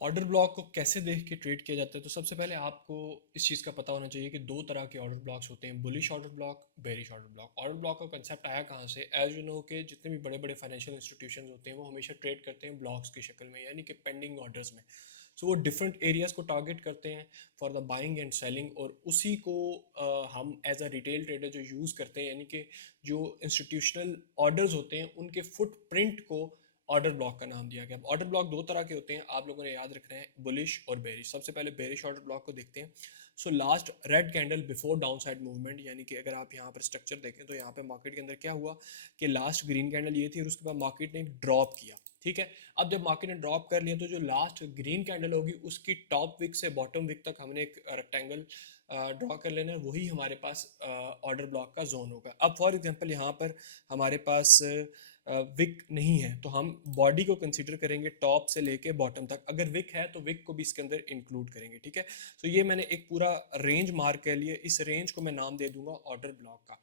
Order block को कैसे देख के ट्रेड किया जाता है? तो सबसे पहले आपको इस चीज़ का पता होना चाहिए कि दो तरह के ऑर्डर ब्लॉक्स होते हैं, bullish order block, bearish order block. Order block का कंसेप्ट आया कहाँ से? एज यू नो के जितने भी बड़े बड़े फाइनेंशियल इंस्टीट्यूशन होते हैं वो हमेशा ट्रेड करते हैं ब्लॉक्स की शक्ल में, यानी कि पेंडिंग ऑर्डर्स में। सो वो डिफरेंट एरियाज को टारगेट करते हैं for the buying and selling, और उसी को हम एज अ रिटेल ट्रेडर जो यूज़ करते हैं, यानी कि जो इंस्टीट्यूशनल ऑर्डर्स होते हैं उनके फुटप्रिंट को ऑर्डर ब्लॉक का नाम दिया गया। ऑर्डर ब्लॉक दो तरह के होते हैं, आप लोगों ने याद रखना है, बुलिश और बेरिश। सबसे पहले बेरिश ऑर्डर ब्लॉक को देखते हैं। So last red candle before down side movement, यानी कि अगर आप यहाँ पर स्ट्रक्चर देखें तो यहाँ पे मार्केट के अंदर क्या हुआ कि लास्ट ग्रीन कैंडल ये थी और उसके बाद मार्केट ने ड्रॉप किया। ठीक है, अब जब मार्केट ने ड्रॉप कर लिया तो जो लास्ट ग्रीन कैंडल होगी उसकी टॉप विक से बॉटम विक तक हमने एक रेक्टेंगल ड्रॉ कर लेना है, वही हमारे पास ऑर्डर ब्लॉक का जोन होगा। अब फॉर एग्जांपल यहाँ पर हमारे पास विक नहीं है तो हम बॉडी को कंसीडर करेंगे टॉप से लेके बॉटम तक। अगर विक है तो विक को भी इसके अंदर इंक्लूड करेंगे। ठीक है, तो ये मैंने एक पूरा रेंज मार्क कर लिया, इस रेंज को मैं नाम दे दूंगा ऑर्डर ब्लॉक का।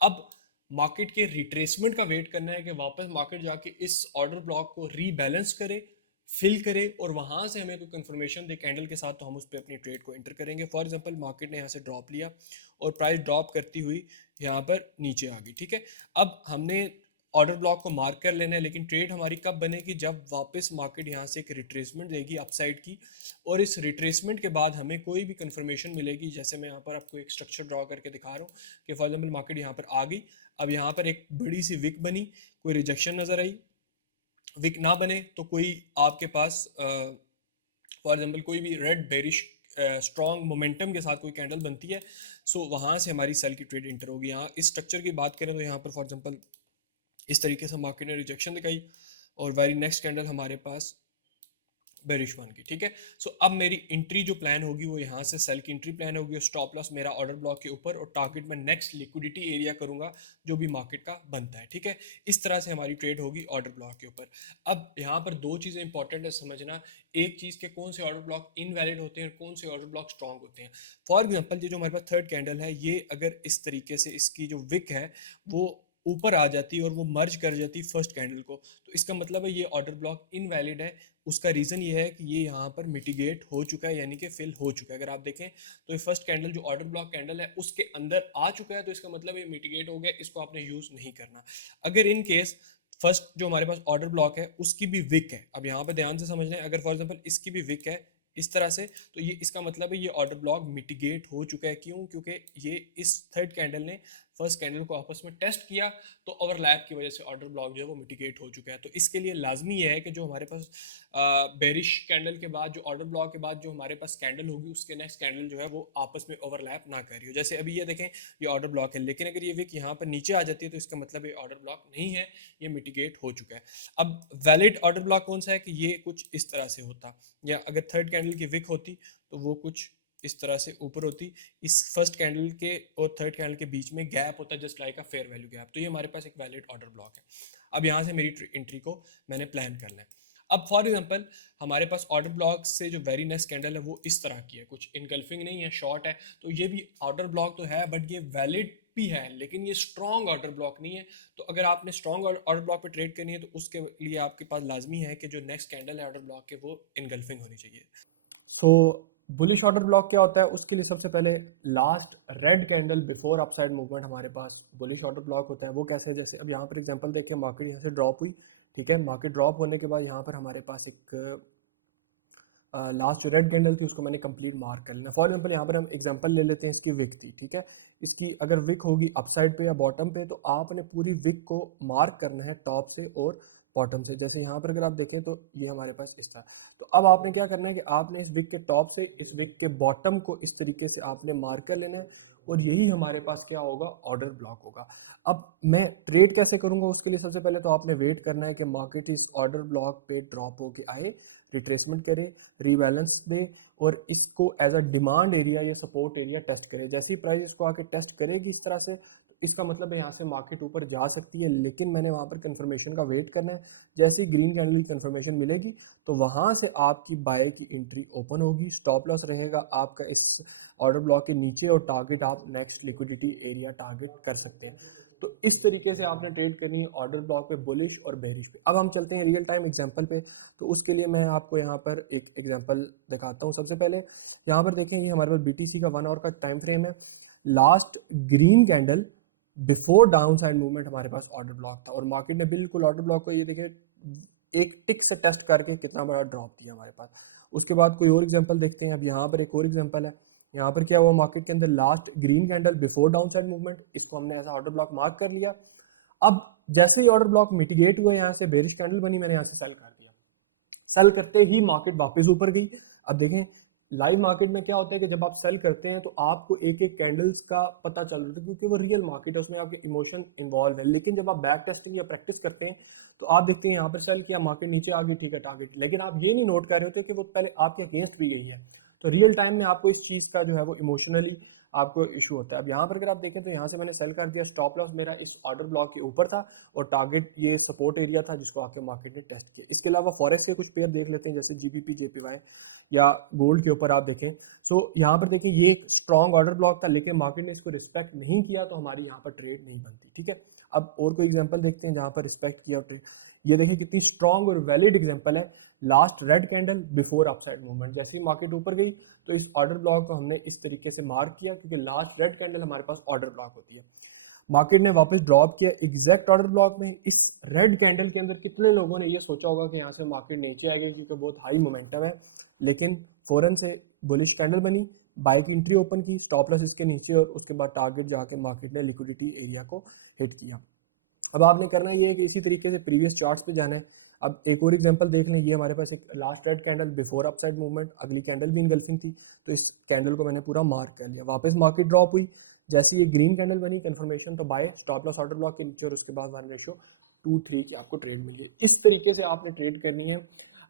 अब मार्केट के रिट्रेसमेंट का वेट करना है कि वापस मार्केट जाके इस ऑर्डर ब्लॉक को रीबैलेंस करे, फिल करे, और वहां से हमें कोई कंफर्मेशन दे कैंडल के साथ, तो हम उस पर अपनी ट्रेड को एंटर करेंगे। फॉर एग्जांपल मार्केट ने यहाँ से ड्रॉप लिया और प्राइस ड्रॉप करती हुई यहाँ पर नीचे आ गई। ठीक है, अब हमने ऑर्डर ब्लॉक को मार्क कर लेना है, लेकिन ट्रेड हमारी कब बनेगी? जब वापस मार्केट यहाँ से एक रिट्रेसमेंट देगी अपसाइड की, और इस रिट्रेसमेंट के बाद हमें कोई भी कंफर्मेशन मिलेगी। जैसे मैं यहाँ पर आपको एक स्ट्रक्चर ड्रॉ करके दिखा रहा हूँ कि फॉर एग्जाम्पल मार्केट यहाँ पर आ गई, अब यहाँ पर एक बड़ी सी विक बनी, कोई रिजेक्शन नजर आई। विक ना बने तो कोई आपके पास फॉर एग्जाम्पल कोई भी रेड बेरिश स्ट्रॉन्ग मोमेंटम के साथ कोई कैंडल बनती है, सो वहाँ से हमारी सेल की ट्रेड इंटर होगी। यहाँ इस स्ट्रक्चर की बात करें तो यहाँ पर फॉर एग्जाम्पल इस तरीके से मार्केट ने रिजेक्शन दिखाई और वेरी नेक्स्ट कैंडल हमारे पास बेरिश वन की। ठीक है, सो अब मेरी एंट्री जो प्लान होगी वो यहाँ से सेल की एंट्री प्लान होगी, और स्टॉप लॉस मेरा ऑर्डर ब्लॉक के ऊपर, और टारगेट में नेक्स्ट लिक्विडिटी एरिया करूंगा जो भी मार्केट का बनता है। ठीक है, इस तरह से हमारी ट्रेड होगी ऑर्डर ब्लॉक के ऊपर। अब यहाँ पर दो चीज़ें इंपॉर्टेंट है समझना, एक चीज़ के कौन से ऑर्डर ब्लॉक इनवैलिड होते हैं और कौन से ऑर्डर ब्लॉक स्ट्रॉन्ग होते हैं। फॉर एग्जाम्पल ये जो हमारे पास थर्ड कैंडल है, ये अगर इस तरीके से इसकी जो विक है वो ऊपर आ जाती है और वो मर्ज कर जाती फर्स्ट कैंडल को, तो इसका मतलब है ये ऑर्डर ब्लॉक इनवैलिड है। उसका रीज़न ये है कि ये यहाँ पर मिटिगेट हो चुका है, यानी कि फिल हो चुका है। अगर आप देखें तो ये फर्स्ट कैंडल जो ऑर्डर ब्लॉक कैंडल है उसके अंदर आ चुका है, तो इसका मतलब ये मिटिगेट हो गया, इसको आपने यूज़ नहीं करना। अगर इन केस फर्स्ट जो हमारे पास ऑर्डर ब्लॉक है उसकी भी विक है, अब यहाँ पे ध्यान से समझना है, अगर फॉर एग्जांपल इसकी भी विक है इस तरह से, तो ये इसका मतलब है ये ऑर्डर ब्लॉक मिटिगेट हो चुका है। क्यों? क्योंकि ये इस थर्ड कैंडल ने फर्स्ट कैंडल को आपस में टेस्ट किया, तो ओवरलैप की वजह से ऑर्डर ब्लॉक जो है वो मिटिगेट हो चुका है। तो इसके लिए लाजमी यह है कि जो हमारे पास बेरिश कैंडल के बाद जो ऑर्डर ब्लॉक के बाद जो हमारे पास कैंडल होगी उसके नेक्स्ट कैंडल जो है वो आपस में ओवरलैप ना कर रही हो। जैसे अभी ये देखें ये ऑर्डर ब्लॉक है, लेकिन अगर ये विक यहाँ पर नीचे आ जाती है तो इसका मतलब ये ऑर्डर ब्लॉक नहीं है, ये मिटिगेट हो चुका है। अब वैलिड ऑर्डर ब्लॉक कौन सा है कि ये कुछ इस तरह से होता, या अगर थर्ड कैंडल की विक होती तो वो कुछ इस तरह से ऊपर होती, इस फर्स्ट कैंडल के और थर्ड कैंडल के बीच में गैप होता है just like a fair value gap, तो ये हमारे पास एक वैलिड ऑर्डर ब्लॉक है। अब यहाँ से मेरी एंट्री को मैंने प्लान करना है। अब फॉर एग्जांपल हमारे पास ऑर्डर ब्लॉक से जो वेरी नेक्स्ट कैंडल है वो इस तरह की है, कुछ इनगल्फिंग नहीं है, शॉर्ट है, तो ये भी ऑर्डर ब्लॉक तो है बट ये वैलिड भी है, लेकिन ये स्ट्रॉन्ग ऑर्डर ब्लॉक नहीं है। तो अगर आपने स्ट्रॉन्ग ऑर्डर ब्लॉक पे ट्रेड करनी है तो उसके लिए आपके पास लाजमी है कि जो नेक्स्ट कैंडल है ऑर्डर ब्लॉक के वो इनगल्फिंग होनी चाहिए। सो बुलिश ऑर्डर ब्लॉक क्या होता है? उसके लिए सबसे पहले last red candle before upside movement हमारे पास बुलिश ऑर्डर ब्लॉक होता है। वो कैसे? जैसे अब यहाँ पर एग्जांपल देखिए, मार्केट यहाँ से ड्रॉप हुई, ठीक है, मार्केट ड्रॉप होने के बाद यहाँ पर हमारे पास एक लास्ट जो रेड कैंडल थी उसको मैंने कंप्लीट मार्क कर लेना। फॉर एग्जांपल यहाँ पर हम एग्जांपल ले लेते हैं इसकी विक थी, ठीक है, इसकी अगर विक होगी अपसाइड पे या बॉटम पे, तो आपने पूरी विक को मार्क करना है टॉप से और बॉटम से। जैसे यहाँ पर अगर आप देखें तो ये हमारे पास इस तरह, तो अब आपने क्या करना है कि आपने इस विक के टॉप से इस विक के बॉटम को इस तरीके से आपने मार्क कर लेना है, और यही हमारे पास क्या होगा? ऑर्डर ब्लॉक होगा। अब मैं ट्रेड कैसे करूंगा? उसके लिए सबसे पहले तो आपने वेट करना है कि मार्केट इस ऑर्डर ब्लॉक पे ड्रॉप होके आए, रिट्रेसमेंट करे, रीबैलेंस दे, और इसको एज अ डिमांड एरिया या सपोर्ट एरिया टेस्ट करे। जैसे ही प्राइस इसको आके टेस्ट करेगी इस तरह से, तो इसका मतलब है यहाँ से मार्केट ऊपर जा सकती है, लेकिन मैंने वहाँ पर कंफर्मेशन का वेट करना है। जैसे ही ग्रीन कैंडल की कंफर्मेशन मिलेगी तो वहाँ से आपकी बाय की एंट्री ओपन होगी, स्टॉप लॉस रहेगा आपका इस ऑर्डर ब्लॉक के नीचे, और टारगेट आप नेक्स्ट लिक्विडिटी एरिया टारगेट कर सकते हैं। तो इस तरीके से आपने ट्रेड करनी है ऑर्डर ब्लॉक पे, बुलिश और बेरिश पे। अब हम चलते हैं रियल टाइम एग्जांपल पे। तो उसके लिए मैं आपको यहाँ पर एक एग्जांपल दिखाता हूँ। सबसे पहले यहाँ पर देखें, ये हमारे पास BTC का 1 आवर का टाइम फ्रेम है। Last green candle before down side movement हमारे पास ऑर्डर ब्लॉक था, और मार्केट ने बिल्कुल ऑर्डर ब्लॉक को ये देखें एक टिक से टेस्ट करके कितना बड़ा ड्रॉप दिया हमारे पास। उसके बाद कोई और एग्जांपल देखते हैं। अब यहाँ पर एक और एग्जांपल है। यहाँ पर क्या हुआ, मार्केट के अंदर last green candle before down side movement, इसको हमने ऐसा ऑर्डर ब्लॉक मार्क कर लिया। अब जैसे ही ऑर्डर ब्लॉक मिटिगेट हुआ, यहाँ से बेरिश कैंडल बनी, मैंने यहाँ से सेल कर दिया। सेल करते ही मार्केट वापस ऊपर गई। अब देखें लाइव मार्केट में क्या होता है कि जब आप सेल करते हैं तो आपको एक एक कैंडल्स का पता चल रहा है, क्योंकि वो रियल मार्केट है, उसमें आपके इमोशन इन्वॉल्व है। लेकिन जब आप बैक टेस्टिंग या प्रैक्टिस करते हैं तो आप देखते हैं यहाँ पर सेल किया, मार्केट नीचे आ गई, ठीक है टारगेट, लेकिन आप ये नहीं नोट कर रहे होते कि वो पहले आपके अगेंस्ट भी गई है। तो रियल टाइम में आपको इस चीज़ का जो है वो इमोशनली आपको इशू होता है। अब यहाँ पर अगर आप देखें तो यहाँ से मैंने सेल कर दिया, स्टॉप लॉस मेरा इस ऑर्डर ब्लॉक के ऊपर था और टारगेट ये सपोर्ट एरिया था जिसको आके मार्केट ने टेस्ट किया। इसके अलावा फॉरेक्स के कुछ पेयर देख लेते हैं, जैसे GBP JPY या गोल्ड के ऊपर आप देखें। सो यहाँ पर देखें ये एक स्ट्रॉन्ग ऑर्डर ब्लॉक था, लेकिन मार्केट ने इसको रिस्पेक्ट नहीं किया, तो हमारी यहाँ पर ट्रेड नहीं बनती। ठीक है, अब और कोई एग्जाम्पल देखते हैं जहाँ पर रिस्पेक्ट किया ट्रेड। ये देखिए कितनी स्ट्रॉन्ग और वैलिड एग्जाम्पल है। Last red candle before upside movement, जैसे ही मार्केट ऊपर गई तो इस ऑर्डर ब्लॉक को हमने इस तरीके से मार्क किया, क्योंकि लास्ट रेड कैंडल हमारे पास ऑर्डर ब्लॉक होती है। मार्केट ने वापस ड्रॉप किया एग्जैक्ट ऑर्डर ब्लॉक में। इस रेड कैंडल के अंदर कितने लोगों ने ये सोचा होगा कि यहाँ से मार्केट नीचे आएगी क्योंकि बहुत हाई मोमेंटम है, लेकिन फौरन से बुलिश कैंडल बनी, बाय की एंट्री ओपन की, स्टॉप लॉस इसके नीचे, और उसके बाद टारगेट जाके मार्केट ने लिक्विडिटी एरिया को हिट किया। अब आपने करना ये है कि इसी तरीके से प्रीवियस चार्ट्स पे जाना है। अब एक और एग्जांपल देख लें, ये हमारे पास एक last red candle before upside movement, अगली कैंडल भी इनगल्फिंग थी, तो इस कैंडल को मैंने पूरा मार्क कर लिया। वापस मार्केट ड्रॉप हुई, जैसे ये ग्रीन कैंडल बनी कंफर्मेशन तो buy, stop loss order block के नीचे, और उसके बाद 1:2:3 की आपको ट्रेड मिली है। इस तरीके से आपने ट्रेड करनी है।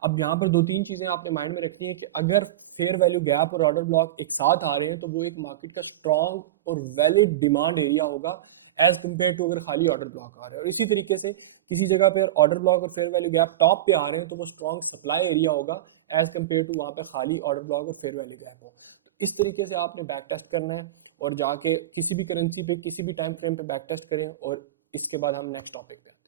अब यहाँ पर 2-3 चीज़ें आपने माइंड में रखनी है कि अगर फेयर वैल्यू गैप और ऑर्डर ब्लॉक एक साथ आ रहे हैं तो वो एक मार्केट का स्ट्रॉन्ग और वैलिड डिमांड एरिया होगा एज कम्पेयर टू अगर खाली ऑर्डर ब्लॉक आ रहे हैं। और इसी तरीके से किसी जगह पे ऑर्डर ब्लॉक और फेयर वैल्यू गैप टॉप पे आ रहे हैं तो वो स्ट्रॉन्ग सप्लाई एरिया होगा एज कम्पेयर टू वहाँ पे खाली ऑर्डर ब्लॉक और फेयर वैल्यू गैप हो। तो इस तरीके से आपने बैक टेस्ट करना है और जाके किसी भी करेंसी पे किसी भी टाइम फ्रेम पे बैक टेस्ट करें। और इसके बाद हम नेक्स्ट टॉपिक पे आते हैं।